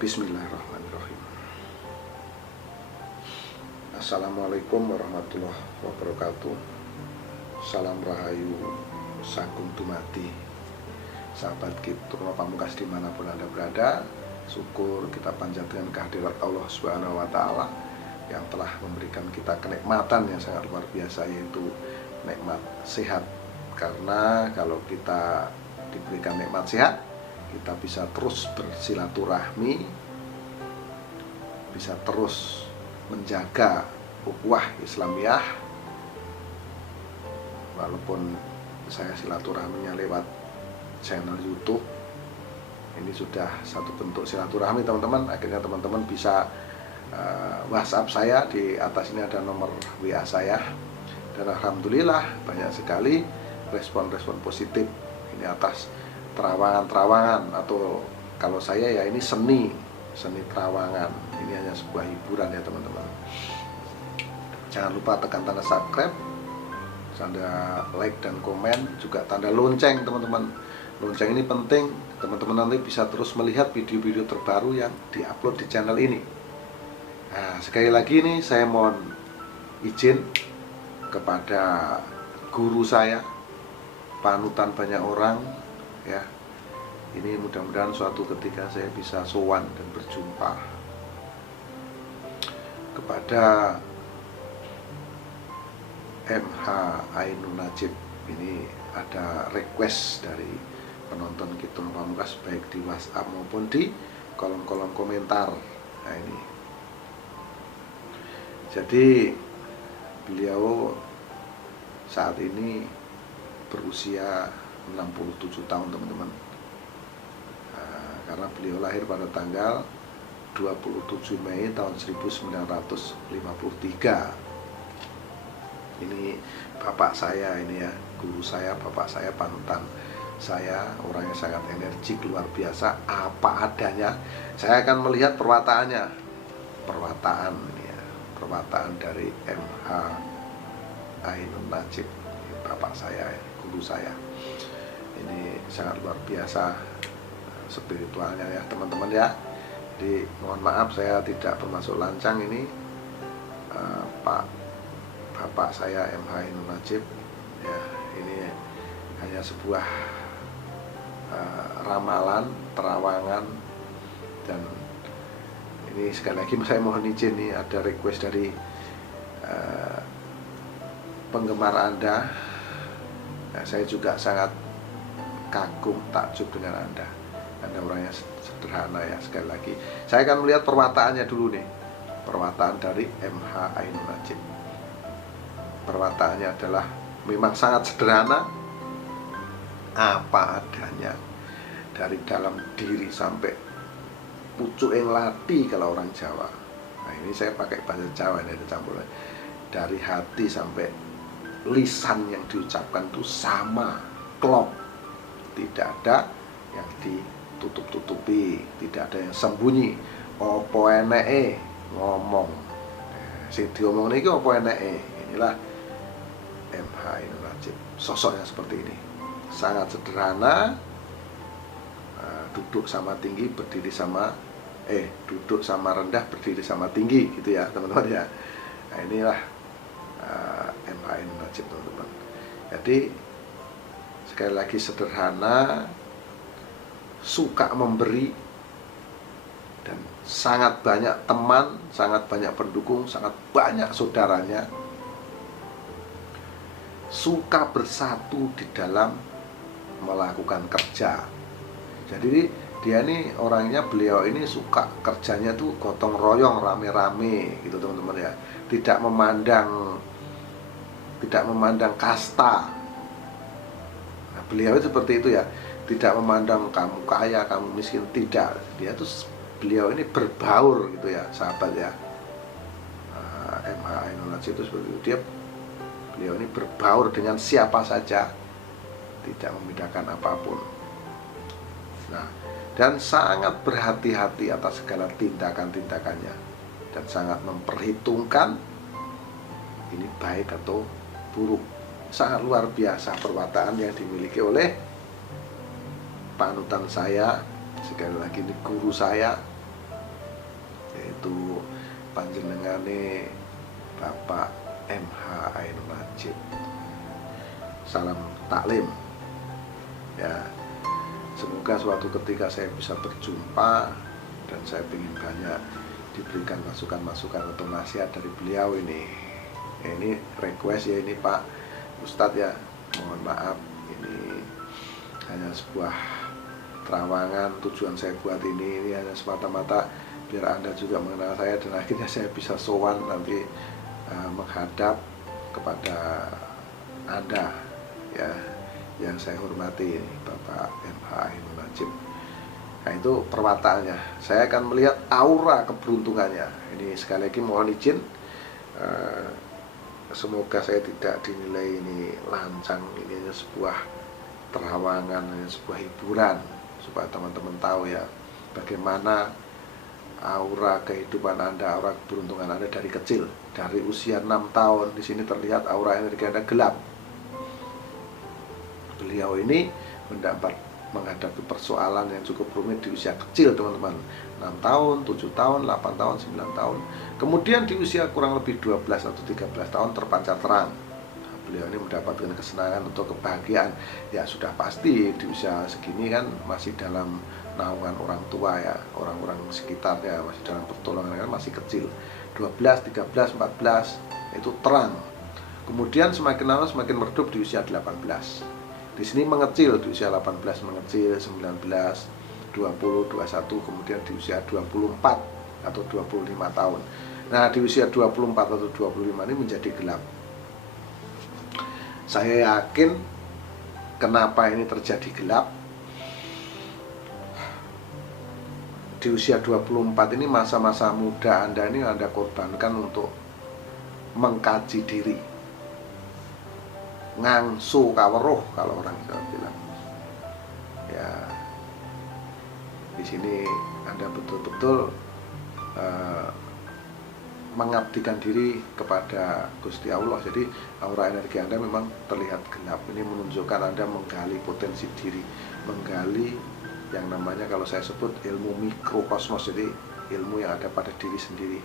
Bismillahirrahmanirrahim. Assalamualaikum warahmatullahi wabarakatuh. Salam rahayu sagung dumadi sahabat Turno Pamungkas dimanapun Anda berada. Syukur kita panjatkan kehadirat Allah Subhanahu wa Ta'ala yang telah memberikan kita kenikmatan yang sangat luar biasa, yaitu nikmat sehat. Karena kalau kita diberikan nikmat sehat, kita bisa terus bersilaturahmi, bisa terus menjaga ukhuwah Islamiyah. Walaupun saya silaturahminya lewat channel YouTube, ini sudah satu bentuk silaturahmi teman-teman. Akhirnya teman-teman bisa WhatsApp saya, di atas ini ada nomor WA saya. Dan alhamdulillah banyak sekali respon-respon positif ini atas terawangan-terawangan, atau kalau saya ya ini seni terawangan. Ini hanya sebuah hiburan ya teman-teman. Jangan lupa tekan tanda subscribe, tanda like dan komen, juga tanda lonceng teman-teman. Lonceng ini penting, teman-teman nanti bisa terus melihat video-video terbaru yang diupload di channel ini. Nah, sekali lagi nih saya mohon izin kepada guru saya, panutan banyak orang ya. Ini mudah-mudahan suatu ketika saya bisa sowan dan berjumpa kepada MH Ainun Najib. Ini ada request dari penonton Turno Pamungkas, baik di WhatsApp maupun di kolom-kolom komentar. Nah ini, jadi beliau saat ini berusia 67 tahun teman-teman. Karena beliau lahir pada tanggal 27 Mei tahun 1953. Ini bapak saya, ini ya, guru saya, bapak saya, panutan saya, orang yang sangat energik, luar biasa, apa adanya. Saya akan melihat perwataannya, perwataan ini ya, perwataan dari MH Ainun Najib, bapak saya, guru saya. Ini sangat luar biasa spiritualnya ya teman-teman ya. Jadi mohon maaf saya tidak bermaksud lancang ini. Bapak saya MH Ainun Najib ya, ini hanya sebuah ramalan, terawangan. Dan ini sekali lagi saya mohon izin nih, ada request dari penggemar Anda. Nah, saya juga sangat kagum, takjub dengan Anda orangnya sederhana ya. Sekali lagi saya akan melihat perwataannya dulu nih, perwataan dari MH Ainun Najib. Perwataannya adalah memang sangat sederhana, apa adanya, dari dalam diri sampai pucuk yang lati kalau orang Jawa. Nah ini saya pakai bahasa Jawa ini, ada campuran dari hati sampai lisan yang diucapkan itu sama, klop, tidak ada yang ditutup-tutupi, tidak ada yang sembunyi. Opo eneke ngomong, sing diomong niki opo eneke. Inilah MH Ainun Najib, sosoknya seperti ini, sangat sederhana, duduk sama tinggi, berdiri sama duduk sama rendah, berdiri sama tinggi gitu ya teman-teman ya. Nah inilah MH Ainun Najib teman-teman. Jadi sekali lagi sederhana, suka memberi, dan sangat banyak teman, sangat banyak pendukung, sangat banyak saudaranya. Suka bersatu di dalam melakukan kerja. Jadi dia ini orangnya, beliau ini suka kerjanya tuh gotong royong, rame-rame gitu teman-teman ya. Tidak memandang kasta. Nah, beliau itu seperti itu ya. Tidak memandang kamu kaya, kamu miskin, tidak. Beliau ini berbaur gitu ya, sahabat ya. MH Ainun Najib itu seperti itu. Beliau ini berbaur dengan siapa saja, tidak membedakan apapun. Nah, dan sangat berhati-hati atas segala tindakan-tindakannya, dan sangat memperhitungkan ini baik atau buruk. Sangat luar biasa perwataan yang dimiliki oleh panutan saya, sekali lagi ini guru saya, yaitu panjenengane Bapak MH Ainun Najib. Salam taklim ya. Semoga suatu ketika saya bisa berjumpa, dan saya ingin banyak diberikan masukan-masukan atau nasihat dari beliau ini. Ini request ya, ini Pak Ustadz ya, mohon maaf, ini hanya sebuah terawangan. Tujuan saya buat ini hanya semata-mata biar Anda juga mengenal saya, dan akhirnya saya bisa sowan nanti menghadap kepada Anda ya, yang saya hormati, Bapak MH Ainun Najib. Nah, itu perwataannya. Saya akan melihat aura keberuntungannya. Ini sekali lagi mohon izin, semoga saya tidak dinilai ini lancang. Ini hanya sebuah terawangan, hanya sebuah hiburan, supaya teman-teman tahu ya bagaimana aura kehidupan Anda, aura keberuntungan Anda dari kecil, dari usia 6 tahun. Di sini terlihat aura energi Anda gelap. Beliau ini menghadapi persoalan yang cukup rumit di usia kecil, teman-teman. 6 tahun, 7 tahun, 8 tahun, 9 tahun. Kemudian di usia kurang lebih 12 atau 13 tahun terpancar terang. Beliau ini mendapatkan kesenangan atau kebahagiaan. Ya sudah pasti di usia segini kan masih dalam naungan orang tua ya, orang-orang sekitarnya, masih dalam pertolongan, kan masih kecil. 12, 13, 14 itu terang. Kemudian semakin lama semakin meredup di usia 18. Di sini mengecil, di usia 18 mengecil, 19, 20, 21, kemudian di usia 24 atau 25 tahun. Nah, di usia 24 atau 25 ini menjadi gelap. Saya yakin kenapa ini terjadi gelap. Di usia 24 ini masa-masa muda Anda ini Anda korbankan untuk mengkaji diri, ngangsu kaweruh kalau orang Jawa bilang. Ya, di sini Anda betul-betul mengabdikan diri kepada Gusti Allah. Jadi aura energi Anda memang terlihat gelap. Ini menunjukkan Anda menggali potensi diri, menggali yang namanya kalau saya sebut ilmu mikrokosmos. Jadi ilmu yang ada pada diri sendiri.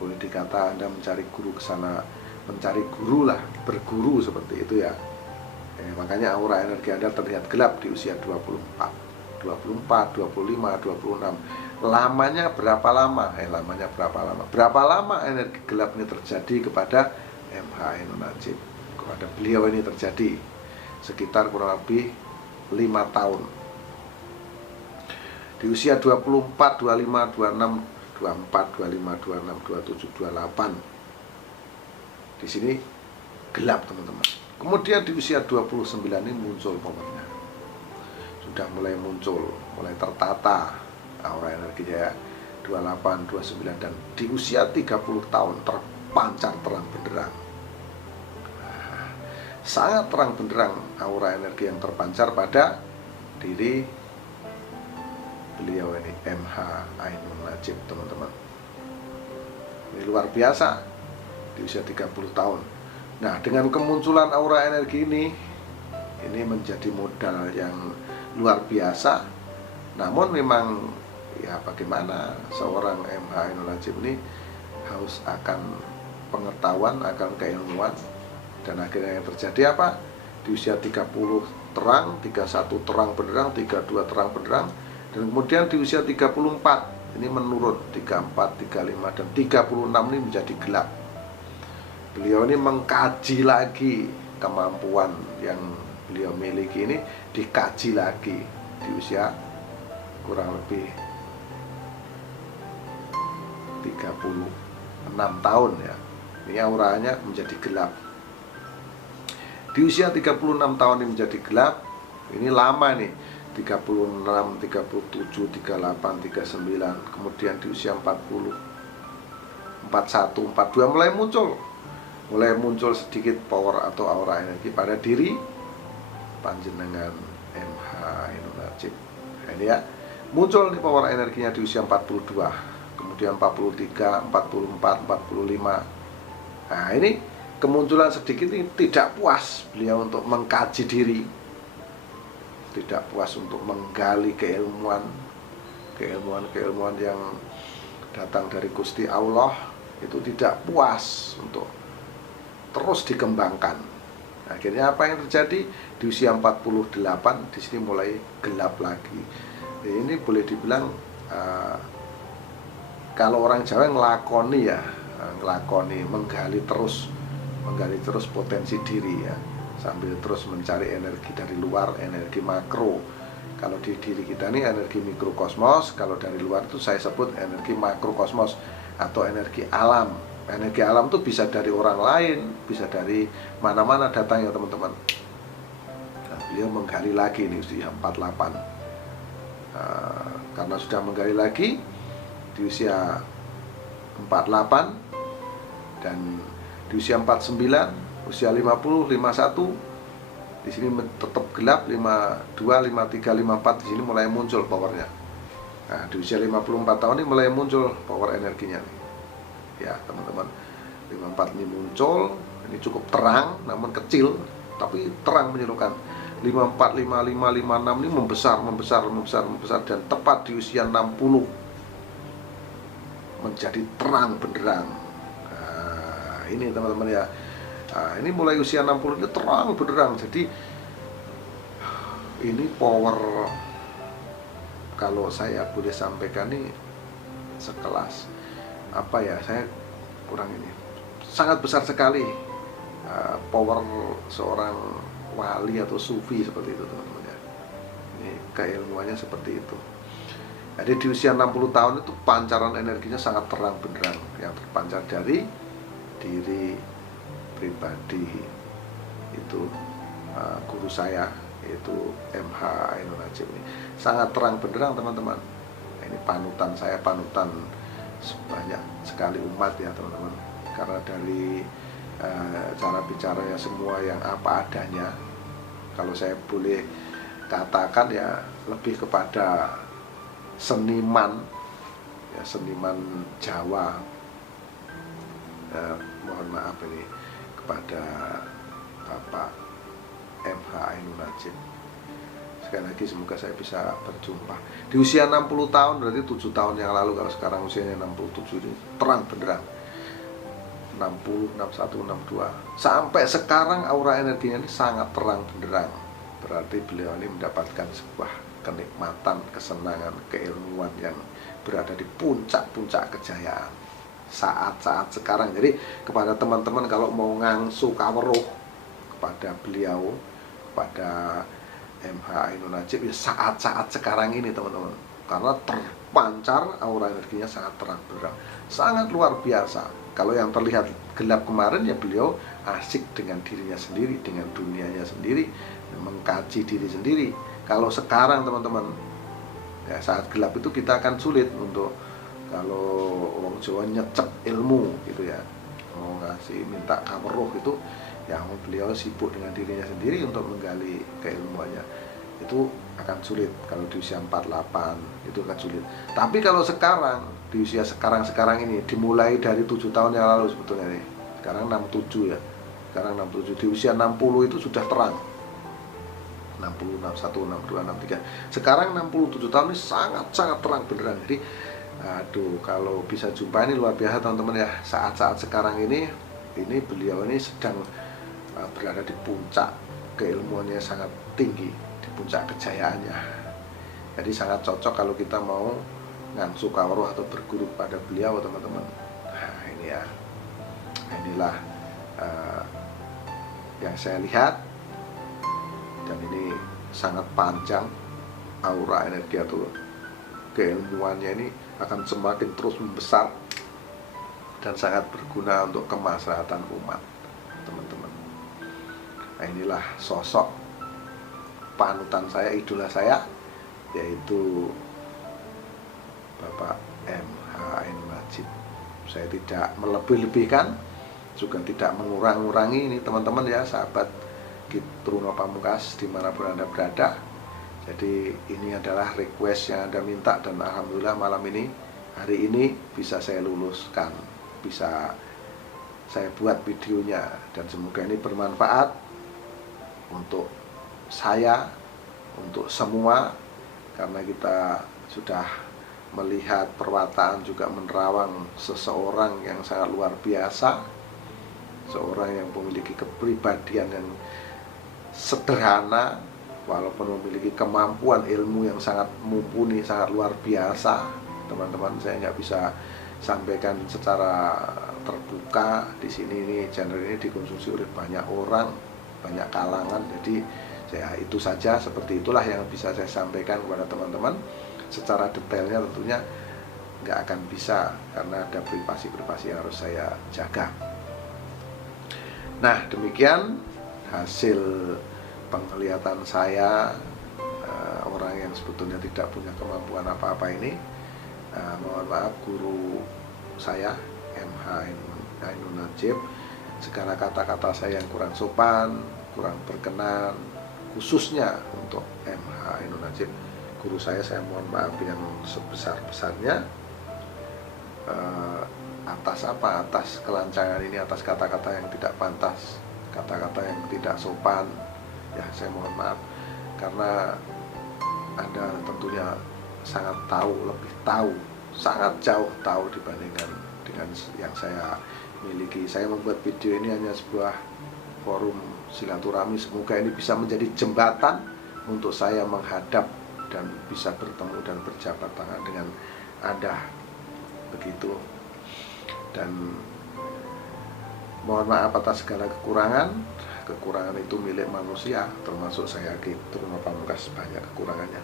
Boleh dikata Anda mencari guru ke sana, mencari guru lah, berguru seperti itu ya. Makanya aura energi Anda terlihat gelap di usia 24, 25, 26. Lamanya berapa lama? Lamanya berapa lama? Berapa lama energi gelap ini terjadi kepada MH Ainun Najib? Kepada beliau ini terjadi sekitar kurang lebih 5 tahun. Di usia 24, 25, 26, 24, 25, 26, 27, 28. Di sini gelap, teman-teman. Kemudian di usia 29 ini muncul powernya. Sudah mulai muncul, mulai tertata aura energinya ya. 28, 29, dan di usia 30 tahun terpancar terang benderang. Sangat terang benderang aura energi yang terpancar pada diri beliau ini, MH Ainun Najib, teman-teman. Ini luar biasa di usia 30 tahun. Nah, dengan kemunculan aura energi ini menjadi modal yang luar biasa. Namun memang ya bagaimana seorang MH Ainun Najib ini haus akan pengetahuan, akan keilmuan, dan akhirnya yang terjadi apa? Di usia 30 terang, 31 terang benderang, 32 terang benderang, dan kemudian di usia 34 ini menurun, 34, 35, dan 36 ini menjadi gelap. Beliau ini mengkaji lagi kemampuan yang beliau miliki ini, dikaji lagi di usia kurang lebih 36 tahun ya. Ini auranya menjadi gelap. Di usia 36 tahun ini menjadi gelap. Ini lama nih, 36, 37, 38, 39. Kemudian di usia 40, 41, 42 mulai muncul sedikit power atau aura energi pada diri panjenengan MH Ainun Najib. Nah, ini ya, muncul nih power energinya di usia 42, kemudian 43, 44, 45. Nah, ini kemunculan sedikit ini tidak puas beliau untuk mengkaji diri, tidak puas untuk menggali keilmuan yang datang dari Gusti Allah itu tidak puas untuk terus dikembangkan. Akhirnya apa yang terjadi? Di usia 48 di sini mulai gelap lagi. Ini boleh dibilang kalau orang Jawa ngelakoni ya, menggali terus potensi diri ya, sambil terus mencari energi dari luar, energi makro. Kalau di diri kita ini energi mikrokosmos, kalau dari luar itu saya sebut energi makrokosmos atau energi alam. Energi alam itu bisa dari orang lain, bisa dari mana-mana datangnya teman-teman. Nah, beliau menggali lagi nih usia 48. Karena sudah menggali lagi di usia 48 dan di usia 49, usia 50, 51 di sini tetap gelap, 52, 53, 54 di sini mulai muncul powernya. Nah, di usia 54 tahun ini mulai muncul power energinya nih. Ya, teman-teman. 54 ini muncul, ini cukup terang namun kecil tapi terang menyerukan. 54, 55, 56 ini membesar dan tepat di usia 60 menjadi terang benderang. Nah, ini teman-teman ya. Nah, ini mulai usia 60 ini terang benderang. Jadi ini power, kalau saya boleh sampaikan nih sekelas apa ya, saya kurang ini, sangat besar sekali power seorang wali atau sufi seperti itu teman-teman ya. Ini keilmuannya seperti itu. Jadi di usia 60 tahun itu pancaran energinya sangat terang benderang yang terpancar dari diri pribadi itu. Guru saya yaitu MH Ainun Najib ini sangat terang benderang teman-teman. Nah, ini panutan saya, panutan sebanyak sekali umat ya teman-teman, karena dari cara bicaranya semua yang apa adanya. Kalau saya boleh katakan ya lebih kepada seniman ya, seniman Jawa. Mohon maaf ini kepada Bapak MH Ainun Najib. Sekali lagi semoga saya bisa berjumpa. Di usia 60 tahun, berarti 7 tahun yang lalu, kalau sekarang usianya 67, ini terang benderang. 60, 61, 62 sampai sekarang aura energinya ini sangat terang benderang. Berarti beliau ini mendapatkan sebuah kenikmatan, kesenangan, keilmuan yang berada di puncak-puncak kejayaan saat-saat sekarang. Jadi kepada teman-teman kalau mau ngangsu kaweruh kepada beliau, kepada MH Ainun Najib ya saat-saat sekarang ini teman-teman, karena terpancar aura energinya sangat terang benderang, sangat luar biasa. Kalau yang terlihat gelap kemarin ya beliau asik dengan dirinya sendiri, dengan dunianya sendiri, mengkaji diri sendiri. Kalau sekarang teman-teman ya saat gelap itu kita akan sulit untuk, kalau orang Jawa nyecep ilmu gitu ya, mau ngasih minta kaweruh itu ya, beliau sibuk dengan dirinya sendiri untuk menggali keilmuannya, itu akan sulit. Kalau di usia 48 itu akan sulit. Tapi kalau sekarang, di usia sekarang ini, dimulai dari 7 tahun yang lalu sebetulnya nih, sekarang 67 ya, sekarang 67, di usia 60 itu sudah terang, 60, 61, 62, 63, sekarang 67 tahun ini sangat-sangat terang beneran. Jadi aduh, kalau bisa jumpa ini luar biasa teman-teman ya. Saat-saat sekarang ini beliau ini sedang berada di puncak keilmuannya, sangat tinggi, di puncak kejayaannya. Jadi sangat cocok kalau kita mau ngangsu kaweruh atau berguru pada beliau teman-teman. Nah ini ya, inilah yang saya lihat, dan ini sangat panjang aura energi atau keilmuannya ini akan semakin terus membesar dan sangat berguna untuk kemaslahatan umat teman-teman. Nah inilah sosok panutan saya, idola saya, yaitu Bapak MH Ainun Najib. Saya tidak melebih-lebihkan, juga tidak mengurang-urangi ini teman-teman ya, sahabat Kitruno Pamungkas dimanapun Anda berada. Jadi ini adalah request yang Anda minta, dan alhamdulillah malam ini, hari ini bisa saya luluskan, bisa saya buat videonya, dan semoga ini bermanfaat untuk saya, untuk semua, karena kita sudah melihat perwataan juga menerawang seseorang yang sangat luar biasa, seorang yang memiliki kepribadian yang sederhana, walaupun memiliki kemampuan ilmu yang sangat mumpuni, sangat luar biasa. Teman-teman, saya nggak bisa sampaikan secara terbuka di sini. Ini channel ini dikonsumsi oleh banyak orang, banyak kalangan. Jadi ya itu saja, seperti itulah yang bisa saya sampaikan kepada teman-teman. Secara detailnya tentunya nggak akan bisa, karena ada privasi-privasi yang harus saya jaga. Nah, demikian hasil penglihatan saya, orang yang sebetulnya tidak punya kemampuan apa-apa ini. Mohon maaf guru saya, MH Ainun Najib, segala kata-kata saya yang kurang sopan, kurang berkenan, khususnya untuk MH Ainun Najib, guru saya mohon maaf yang sebesar-besarnya. Atas kelancangan ini, atas kata-kata yang tidak pantas, kata-kata yang tidak sopan, ya saya mohon maaf. Karena Anda tentunya sangat tahu, lebih tahu, sangat jauh tahu dibandingkan dengan yang saya miliki. Saya membuat video ini hanya sebuah forum silaturahmi. Semoga ini bisa menjadi jembatan untuk saya menghadap dan bisa bertemu dan berjabat tangan dengan Anda, begitu. Dan mohon maaf atas segala kekurangan. Kekurangan itu milik manusia, termasuk saya, Turun Pamungkas, banyak kekurangannya.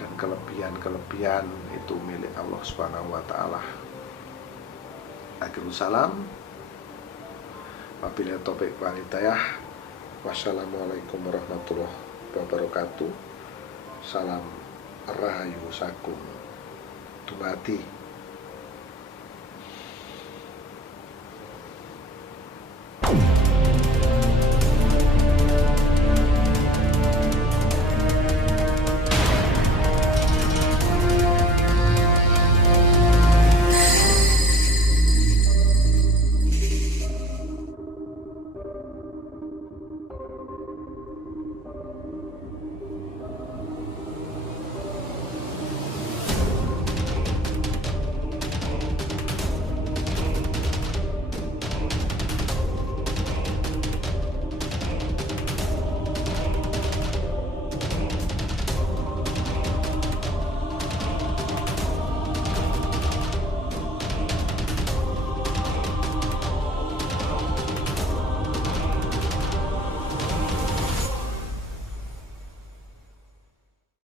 Dan kelebihan itu milik Allah Subhanahu wa Ta'ala. Akhirul salam. Wabillahi taufiq wal hidayah. Wassalamualaikum warahmatullahi wabarakatuh. Salam rahayu sakum dumadi.